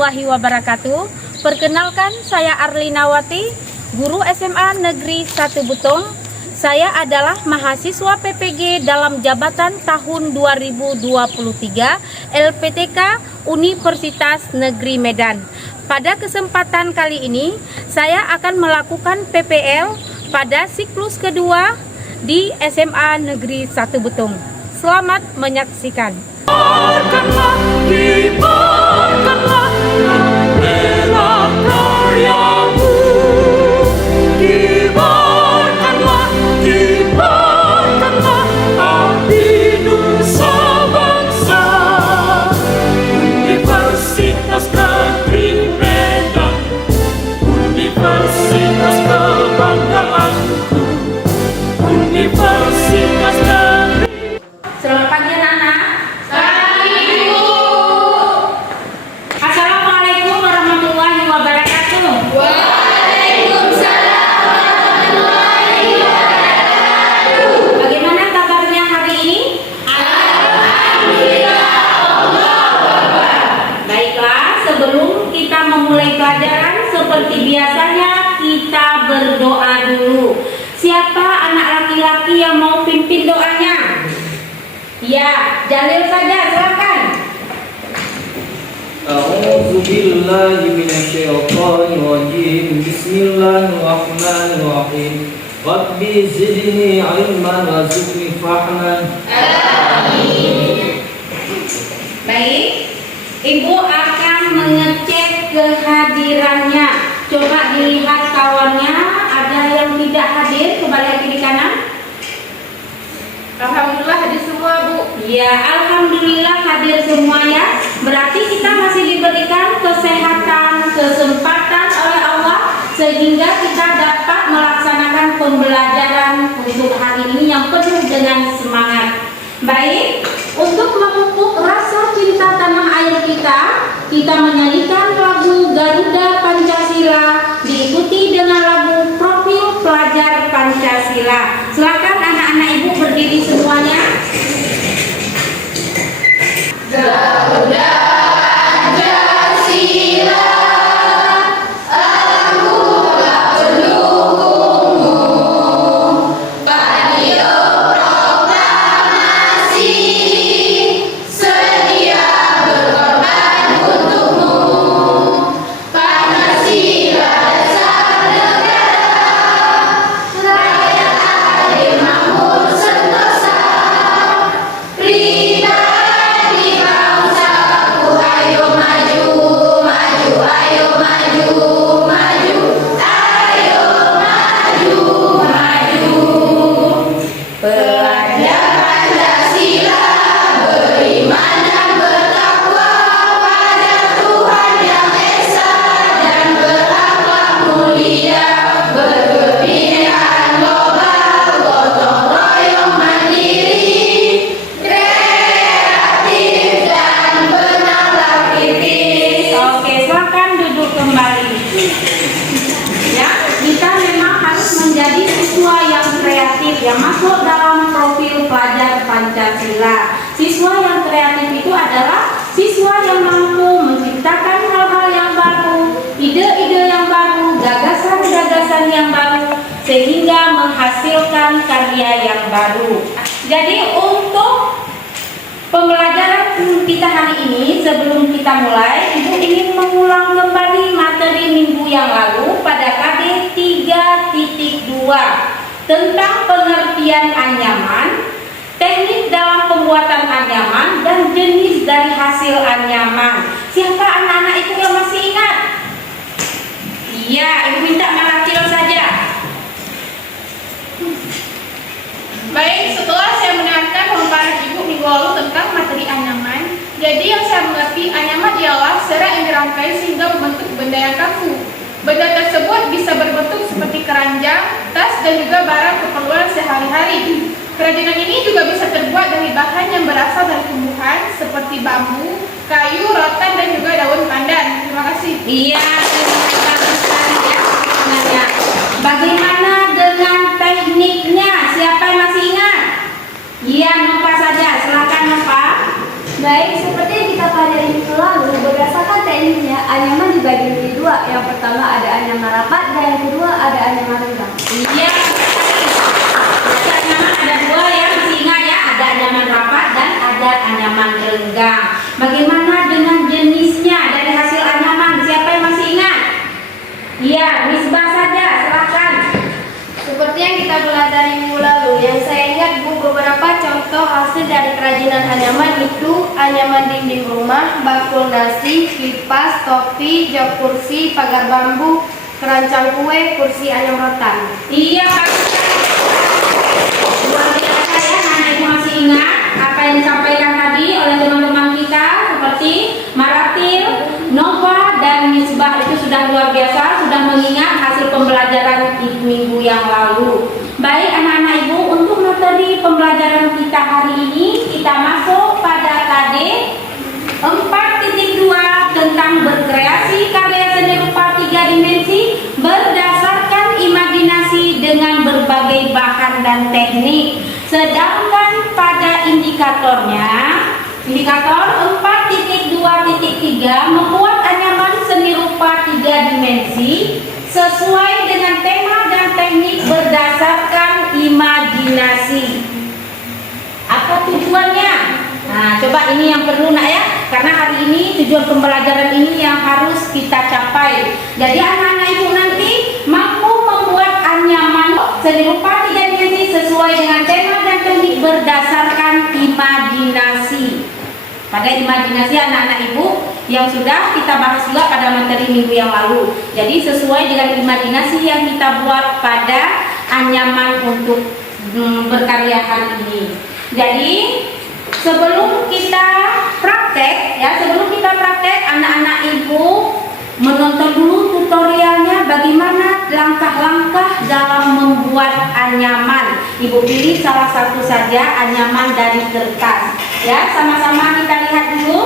warahmatullahi wabarakatuh. Perkenalkan, saya Arlinawati, guru SMA Negeri 1 Buton. Saya adalah mahasiswa PPG dalam jabatan tahun 2023 LPTK Universitas Negeri Medan. Pada kesempatan kali ini, saya akan melakukan PPL pada siklus kedua di SMA Negeri 1 Buton. Selamat menyaksikan. Selamat pagi anak-anak. Pagi Ibu. Assalamualaikum warahmatullahi wabarakatuh. Waalaikumsalam warahmatullahi wabarakatuh. Bagaimana kabarnya hari ini? Alhamdulillah, Allah Akbar. Baiklah, sebelum kita memulai pelajaran seperti biasanya kita berdoa dulu. Siapa anak laki-laki yang mau pimpin doanya? Ya, Jalil saja, silakan. A'udzu billahi minasyaitonir rajim. Bismillahirrahmanirrahim. Rabbi zidni ilman warzuqni fahman. Amin. Baik, Ibu akan mengecek kehadirannya. Coba dilihat kawannya, ada yang tidak hadir, kembali kiri kanan. Alhamdulillah hadir semua, Bu. Ya, alhamdulillah hadir semua ya. Berarti kita masih diberikan kesehatan, kesempatan oleh Allah sehingga kita dapat melaksanakan pembelajaran untuk hari ini yang penuh dengan semangat. Baik, untuk memupuk rasa cinta tanah air kita menyanyikan lagu Garuda Pancasila diikuti dengan lagu Profil Pelajar Pancasila. Silakan anak-anak Ibu berdiri semuanya. Garuda Pancasila, aku tak pendukungmu. Padio proklamasi, sedia berkorban untukmu. Pancasila dasar negara, rakyat adil makmur sentosa. Pribadi bangsaku, ayo maju, maju, ayo maju, maju, ayo maju, maju. Pelajar Pancasila beriman dan bertakwa pada Tuhan yang esa dan berakhlak mulia, berkebinekaan global, gotong royong mandiri, kreatif dan benalar kritis. Oke, silakan duduk kembali. Ya, kita memang harus menjadi siswa yang kreatif yang masuk dalam profil pelajar Pancasila. Siswa yang kreatif itu adalah siswa yang mampu menciptakan hal-hal yang baru, ide-ide yang baru, gagasan-gagasan yang baru, sehingga menghasilkan karya yang baru. Jadi untuk pembelajaran kita hari ini, sebelum kita mulai, Ibu ingin mengulang kembali materi minggu yang lalu pada KD 3.2 tentang pengertian anyaman, teknik dalam pembuatan anyaman, dan jenis dari hasil anyaman. Siapa anak-anak itu yang masih ingat? Iya, Ibu minta Malakil saja. Baik, setelah saya mendengarkan pemaparan Ibu minggu lalu tentang materi anyaman, jadi yang saya mengerti anyaman ialah serat yang dirangkai sehingga membentuk benda yang kaku. Benda tersebut bisa berbentuk seperti keranjang, tas, dan juga barang keperluan sehari-hari. Kerajinan ini juga bisa terbuat dari bahan yang berasal dari tumbuhan seperti bambu, kayu, rotan, dan juga daun pandan. Terima kasih. Iya, terima kasih ya. Sebenarnya. Bagaimana dengan tekniknya? Siapa yang masih ingat? Iya, Nova saja. Silakan Nova. Baik, seperti yang kita pelajari minggu lalu, berdasarkan tekniknya anyaman dibagi menjadi dua. Yang pertama ada anyaman rapat dan yang kedua ada anyaman renggang. Iya. Jadi anyaman ada dua ya, masih ingat ya, ada anyaman rapat dan ada anyaman renggang. Bagaimana dengan jenisnya dari hasil anyaman? Siapa yang masih ingat? Iya, Misbah saja, silakan. Seperti yang kita belajar minggu lalu, yang saya ingat Bu, beberapa contoh hasil dari kerajinan anyaman itu anyaman dinding rumah, bakul nasi, kipas, topi, jok kursi, pagar bambu, keranjang kue, kursi ayam rotan. Iya, luar biasa ya, anak ibu masih ingat apa yang disampaikan tadi oleh teman-teman kita seperti Maratil, Nova, dan Misbah itu sudah luar biasa, sudah mengingat hasil pembelajaran di minggu yang lalu. Baik anak-anak ibu, untuk materi pembelajaran kita hari ini kita masuk pada KD 4.2 tentang berkreasi karya seni rupa 3 dimensi berdasarkan imajinasi dengan berbagai bahan dan teknik. Sedangkan pada indikatornya, indikator 4.2.3 membuat anyaman seni rupa 3 dimensi sesuai dengan tema dan teknik berdasarkan imajinasi. Apa tujuannya? Nah, coba ini yang perlu nak ya, karena hari ini tujuan pembelajaran ini yang harus kita capai. Jadi anak-anak ibu nanti mampu membuat anyaman seni rupa 3 dimensi sesuai dengan tema dan teknik berdasarkan imajinasi. Pada imajinasi anak-anak ibu yang sudah kita bahas juga pada materi minggu yang lalu. Jadi sesuai dengan imajinasi yang kita buat pada anyaman untuk berkarya hari ini. Jadi sebelum kita praktek ya, sebelum kita praktek anak-anak ibu menonton dulu tutorialnya bagaimana langkah-langkah dalam membuat anyaman. Ibu pilih salah satu saja anyaman dari kertas. Ya, sama-sama kita lihat dulu.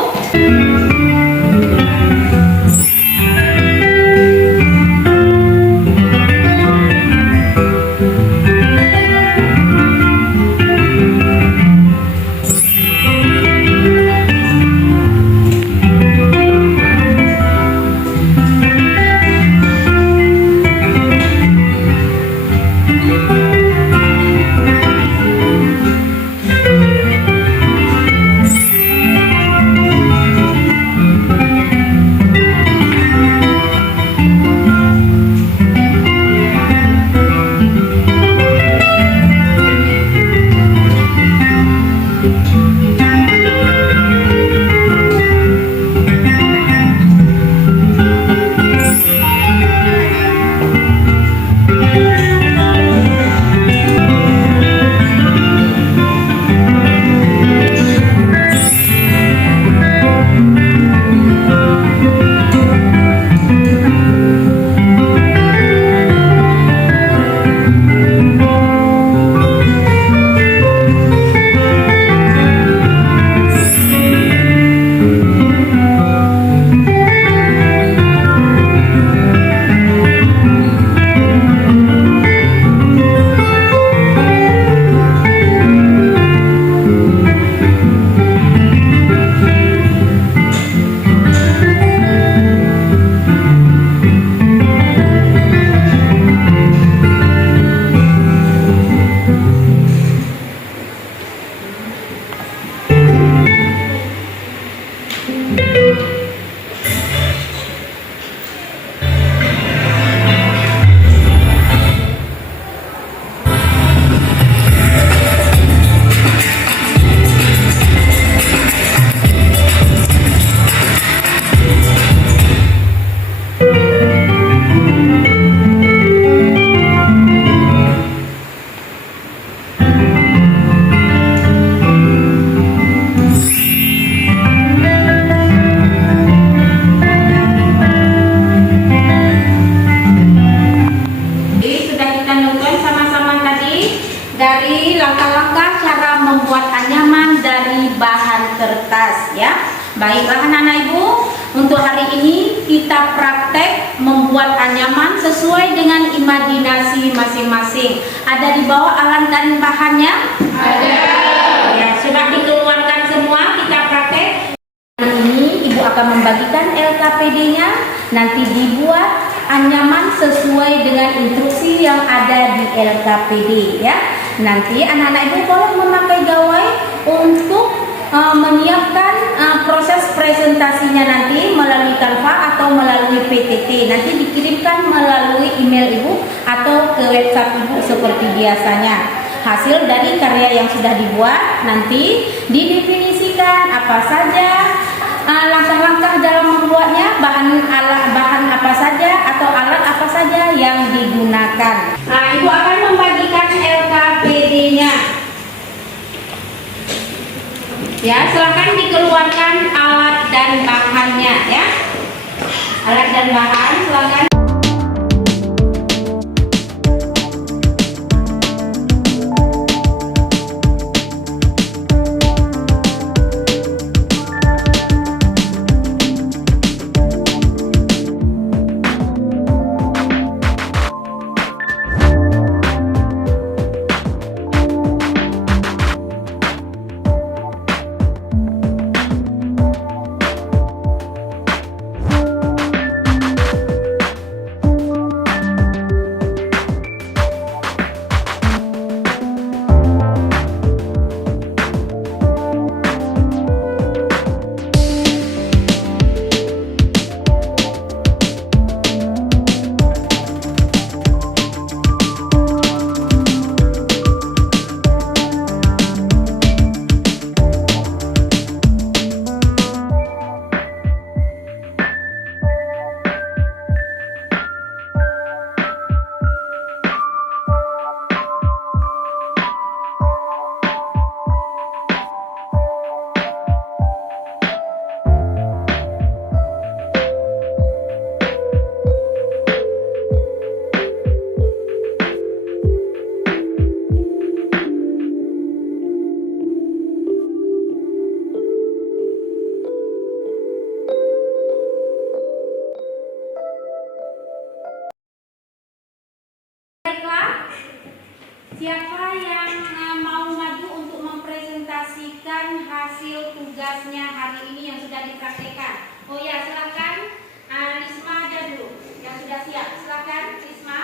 dari langkah-langkah cara membuat anyaman dari bahan kertas ya. Baiklah anak-anak ibu, untuk hari ini kita praktek membuat anyaman sesuai dengan imajinasi masing-masing. Ada di bawah alat dan bahannya? Ada. Ya, sudah dikeluarkan semua, kita praktek. Ini ibu akan membagikan LKPD-nya, nanti dibuat anyaman sesuai dengan instruksi yang ada di LKPD ya. Nanti anak-anak ibu boleh memakai gawai untuk menyiapkan proses presentasinya nanti melalui Canva atau melalui PTT. Nanti dikirimkan melalui email ibu atau ke website ibu seperti biasanya. Hasil dari karya yang sudah dibuat nanti didefinisikan apa saja langkah-langkah dalam membuatnya, bahan apa saja atau alat apa saja yang digunakan. Nah, ibu akan membagikan LKPD-nya. Ya, silakan dikeluarkan alat dan bahannya ya. Alat dan bahan silakan. Siapa yang mau maju untuk mempresentasikan hasil tugasnya hari ini yang sudah dipraktekkan? Oh ya, silakan Risma aja dulu yang sudah siap. Silakan Risma.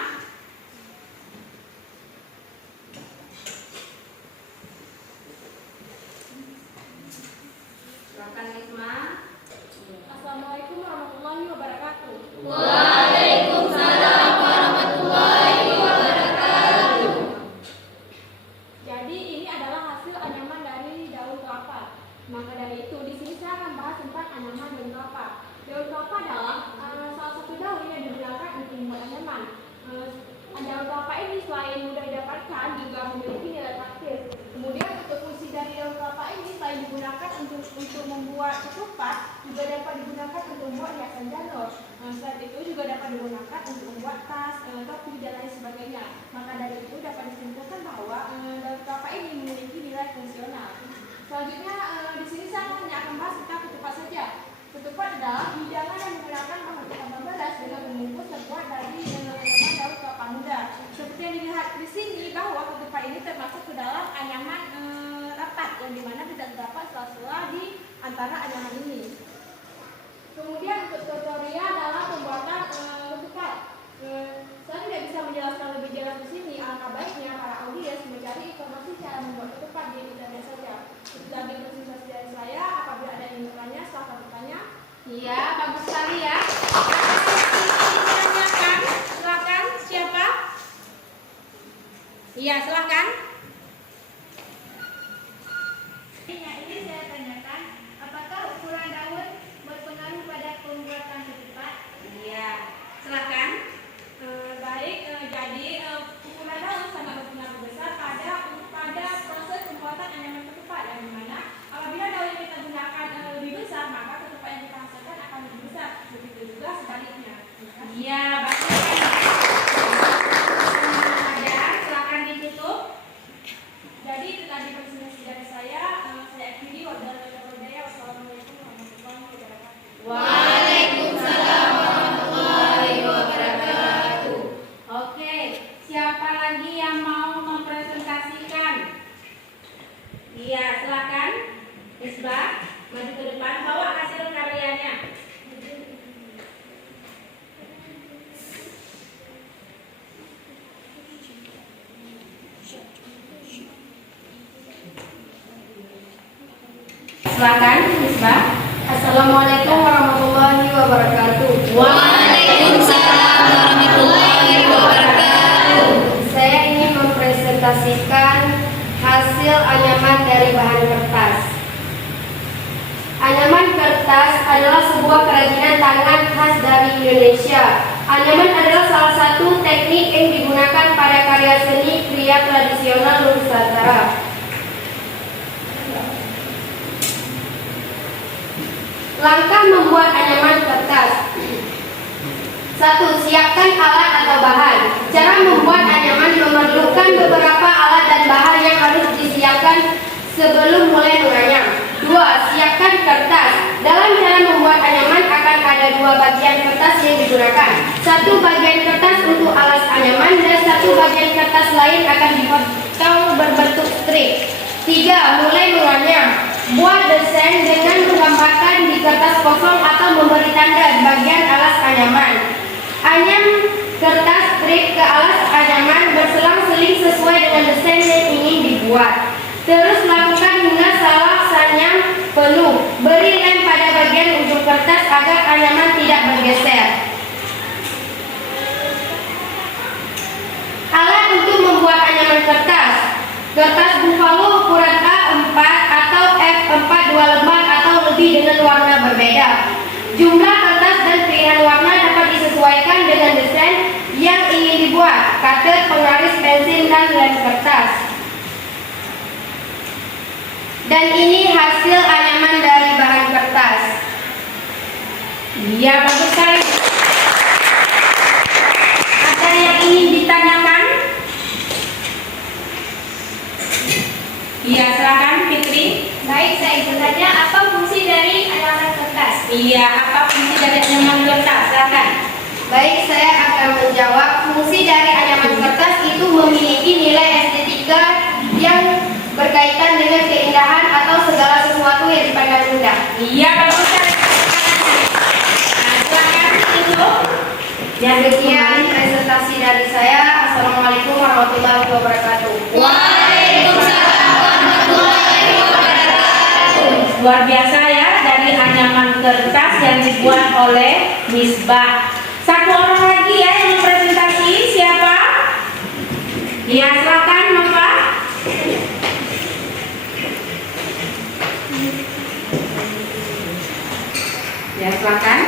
Silakan Risma. Assalamualaikum warahmatullahi wabarakatuh. Waalaikumsalam warahmatullahi wabarakatuh. Jadi ini adalah hasil anyaman dari daun kelapa. Maka dari itu di sini saya akan bahas tentang anyaman daun kelapa. Daun kelapa adalah salah satu daun yang digunakan untuk membuat anyaman. Daun kelapa ini selain mudah didapatkan juga memiliki nilai praktis. Kemudian untuk fungsi dari daun kelapa ini selain digunakan untuk membuat ketupat, juga dapat digunakan untuk membuat hiasan janur. Selain itu juga dapat digunakan untuk membuat tas, topi dan lain sebagainya. Maka dari itu dapat disimpulkan bahwa daun kelapa ini memiliki nilai fungsional. Selanjutnya di sini saya hanya akan bahas tentang ketupat saja. Ketupat adalah hidangan yang menggunakan bahan utama beras dengan membungkus terbuat dari daun kelapa muda. Seperti yang dilihat di sini bahwa ketupat ini termasuk ke dalam anyaman rapat yang dimana tidak terdapat sela-sela di antara anyaman ini. Kemudian untuk tutorial adalah pembuatan ketupat. Saya tidak bisa menjelaskan lebih jelas di sini. Alangkah baiknya para audiens mencari informasi cara membuat ketupat di internet saja. Sebagai presentasi dari saya, apabila ada yang bertanya, silahkan bertanya. Iya, bagus sekali ya. Silakan siapa? Iya, silakan. Ini saya tanyakan, apakah ukuran daun berpengaruh pada pembuatan ketupat? Iya, silakan. Baik, jadi ukuran daun sangat berpengaruh besar pada proses pembuatan anyaman ketupat, yang dimana apabila daun yang kita gunakan lebih besar, maka ketupat yang kita hasilkan akan lebih besar. Begitu juga sebaliknya. Iya, bagus. Ada, silakan ditutup. Jadi itu tadi presentasi dari saya. Saya akhiri. Wassalamualaikum warahmatullahi wabarakatuh. Waalaikumsalam warahmatullahi wabarakatuh. Oke, siapa lagi yang mau mempresentasikan? Iya, silakan. Isbah, maju ke depan, bawa hasil karyanya. silakan Misbah. Assalamualaikum warahmatullahi wabarakatuh. Waalaikumsalam warahmatullahi wabarakatuh. Saya ingin mempresentasikan hasil anyaman dari bahan kertas. Anyaman kertas adalah sebuah kerajinan tangan khas dari Indonesia. Anyaman adalah salah satu teknik yang digunakan pada karya seni kria tradisional Nusantara. Langkah membuat anyaman kertas. 1. Siapkan alat atau bahan. Cara membuat anyaman memerlukan beberapa alat dan bahan yang harus disiapkan sebelum mulai menganyam. 2. Siapkan kertas. Dalam cara membuat anyaman akan ada 2 bagian kertas yang digunakan. 1 bagian kertas untuk alas anyaman dan 1 bagian kertas lain akan dipotong berbentuk strip. 3. Mulai menganyam. Buat desain dengan menggambarkan di kertas kosong atau memberi tanda bagian alas anyaman. Anyam kertas strip ke alas anyaman berselang-seling sesuai dengan desain yang ingin dibuat. Terus lakukan hingga salah sanyam penuh. Beri lem pada bagian ujung kertas agar anyaman tidak bergeser. Alat untuk membuat anyaman kertas. Kertas buffalo ukuran A4 atau F4 2 lembar atau lebih dengan warna berbeda. Jumlah kertas dan pilihan warna dapat disesuaikan dengan desain yang ingin dibuat. Cutter, penggaris, pensil, dan lem kertas. Dan ini hasil anyaman dari bahan kertas. Iya, bagus sekali. Ada yang ingin ditanyakan? Iya, silakan Fitri. Baik, saya ingin tanya apa fungsi dari anyaman kertas? Iya, apa fungsi dari anyaman kertas? Silakan. Baik, saya akan menjawab. Fungsi dari anyaman kertas itu memiliki nilai estetika yang berkaitan dengan keindahan atau segala sesuatu yang dipandang indah. Iya, bagus sekali. Nah, silakan itu. Ya, demikian presentasi dari saya. Assalamualaikum warahmatullahi wabarakatuh. Waalaikumsalam warahmatullahi wabarakatuh. Luar biasa ya, dari anyaman kertas yang dibuat oleh Misbah. Satu orang lagi ya yang presentasi, siapa? Ya, silakan Nova. Ya, silakan.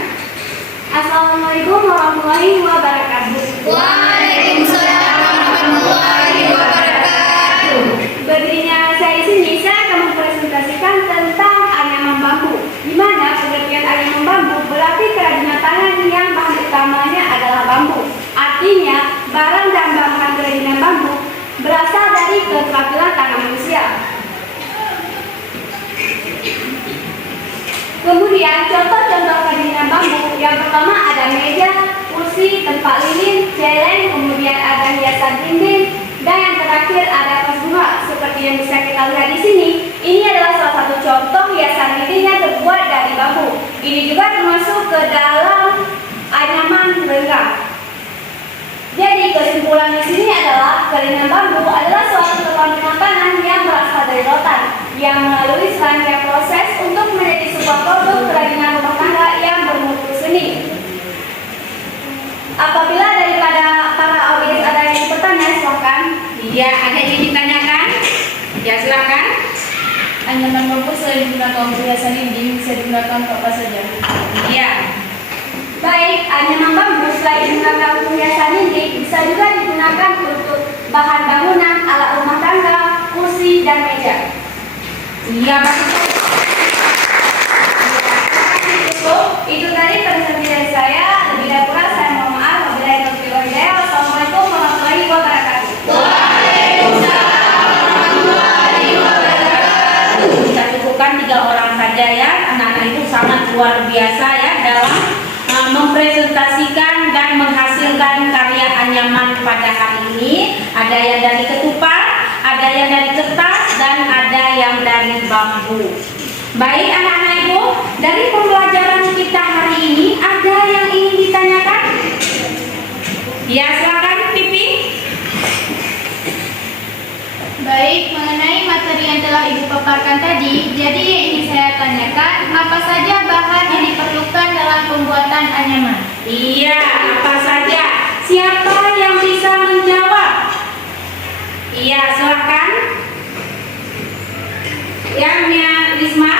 Assalamualaikum warahmatullahi wabarakatuh. Waalaikumsalam warahmatullahi wabarakatuh. Berdirinya saya di sini, saya akan mempresentasikan tentang anyaman bambu. Di mana pengertian anyaman bambu berarti kerajinan tangan yang bahan utamanya adalah bambu. Artinya, barang dan bahan kerajinan bambu berasal dari keterampilan tangan manusia. Kemudian contoh-contoh kerajinan bambu yang pertama ada meja, kursi, tempat lilin, celeng, kemudian ada hiasan dinding, dan yang terakhir ada vas bunga. Seperti yang bisa kita lihat di sini, ini adalah salah satu contoh hiasan dinding yang terbuat dari bambu. Ini juga termasuk ke dalam anyaman renggang. Jadi kesimpulan di sini adalah kerajinan bambu adalah suatu keterampilan tangan yang berasal dari rotan yang melalui serangkaian proses untuk menjadi sebuah produk kerajinan rumah tangga yang bermutu seni. Apabila daripada para audiens ada yang bertanya, silakan. Iya, ada yang ditanyakan? Ya, silakan. Anyaman bambu selain digunakan untuk hiasan dinding bisa digunakan untuk apa saja? Iya. Baik, anyaman bambu selain digunakan untuk hiasan dinding bisa juga digunakan untuk bahan bangunan, alat rumah tangga, kursi, dan meja. Iya, bagus. Itu tadi presentasi dari saya. Lebih dari kurang saya mohon maaf. Wabillahi taufiq wal hidayah. Wassalamualaikum warahmatullahi wabarakatuh. Waalaikumsalam warahmatullahi wabarakatuh. Kita cukupkan 3 orang saja ya. Anak-anak itu sangat luar biasa ya dalam mempresentasikan dan menghasilkan karya anyaman pada hari ini. Ada yang dari ketupat, ada yang dari kertas, dan ada yang dari bambu. Baik anak-anak ibu, dari pembelajaran kita hari ini ada yang ingin ditanyakan? Ya, silakan Pipi. Baik, mengenai materi yang telah Ibu paparkan tadi, jadi yang ingin saya tanyakan apa saja? Siapa yang bisa menjawab? Iya, silakan. Ya, Mia Risma.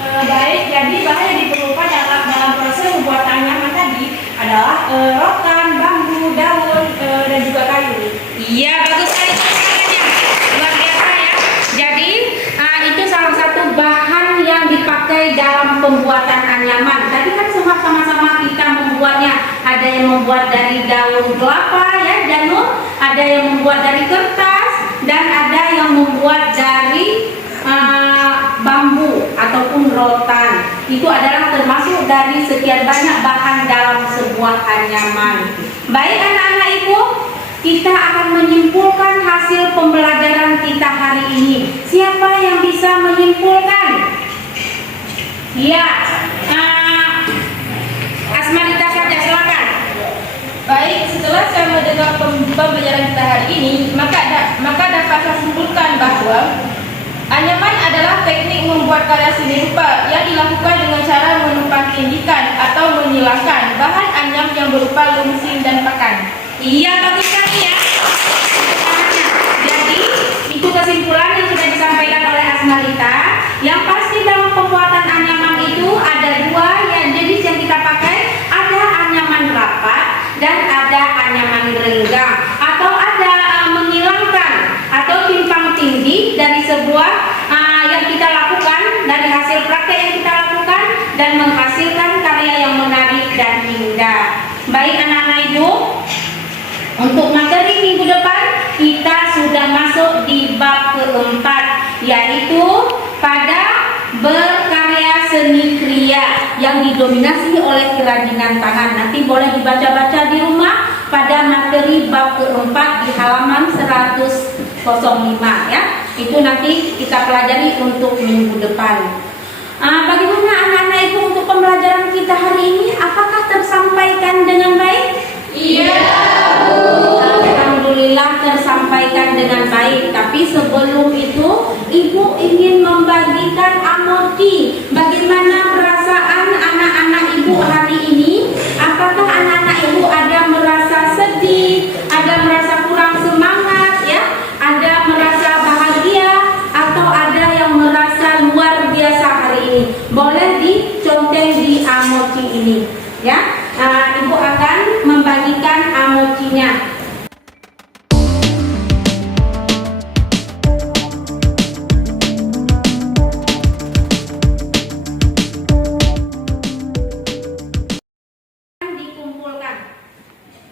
Baik, jadi bahan yang diperlukan dalam proses pembuatan anyaman tadi adalah rotan, bambu, daun, dan juga kayu. Iya, bagus sekali pertanyaannya. Luar biasa ya. Jadi, itu salah satu bahan yang dipakai dalam pembuatan anyaman. Tadi kan semua sama-sama kita membuatnya. Ada yang membuat dari daun kelapa ya, janur, ada yang membuat dari kertas, dan ada yang membuat dari bambu ataupun rotan. Itu adalah termasuk dari sekian banyak bahan dalam sebuah anyaman. Baik anak-anak ibu, kita akan menyimpulkan hasil pembelajaran kita hari ini. Siapa yang bisa menyimpulkan? Ya, Asmarita saja, silakan. Baik, setelah saya mendengar pembelajaran kita hari ini, maka dapat saya simpulkan bahwa anyaman adalah teknik membuat karya seni rupa yang dilakukan dengan cara menumpang tindikan atau menyilangkan bahan anyam yang berupa lunsing dan pakan. Iya, bagus sekali ya. Jadi, itu kesimpulan yang sudah disampaikan oleh Asmarita. Yang pasti dalam pembuatan anyaman itu ada dua ya, jenis yang kita pakai. Ada anyaman rapat dan ada anyaman renggang. Atau ada menghilangkan atau timpang tindih dari sebuah yang kita lakukan, dari hasil praktek yang kita lakukan, dan menghasilkan karya yang menarik dan indah. Baik anak-anak ibu, untuk materi minggu depan kita sudah masuk di bab keempat, yaitu pada berkarya seni kriya yang didominasi oleh kerajinan tangan. Nanti boleh dibaca-baca di rumah pada materi bab keempat di halaman 105 ya. Itu nanti kita pelajari untuk minggu depan. Bagaimana anak-anak ibu untuk pembelajaran kita hari ini? Apakah tersampaikan dengan baik? Iya, Bu. Alhamdulillah tersampaikan dengan baik. Tapi sebelum itu, ibu ingin membagikan amoti. Bagaimana perasaan anak-anak ibu hari ini? Apakah anak-anak ibu ada merasa sedih, ada merasa kurang semangat, ya? Ada merasa bahagia, atau ada yang merasa luar biasa hari ini? Boleh diconteng di amoti ini, ya. Ibu akan membagikan amotinya.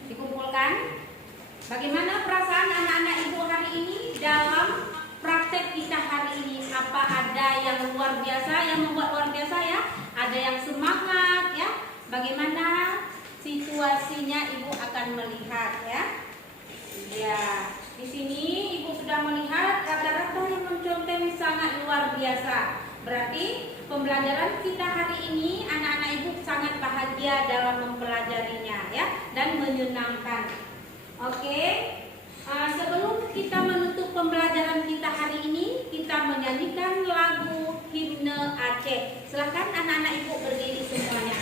Dikumpulkan. Bagaimana perasaan anak-anak ibu hari ini dalam praktek kita hari ini? Apa ada yang luar biasa, yang membuat luar biasa ya? Ada yang semangat ya? Bagaimana situasinya ibu akan melihat ya? Ya, di sini ibu sudah melihat rata-rata yang menconteng sangat luar biasa. Berarti pembelajaran kita hari ini anak-anak ibu sangat bahagia dalam mempelajarinya ya, dan menyenangkan. Oke, sebelum kita menutup pembelajaran kita hari ini, kita menyanyikan lagu himne Aceh. Silakan anak-anak ibu berdiri semuanya.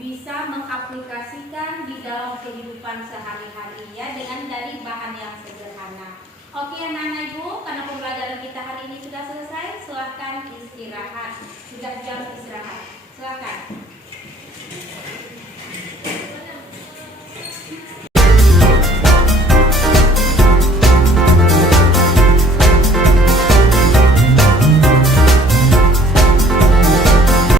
bisa mengaplikasikan di dalam kehidupan sehari-hari ya dengan dari bahan yang sederhana. Oke anak-anak ibu, karena pembelajaran kita hari ini sudah selesai, silahkan istirahat. Sudah jam istirahat. Silahkan.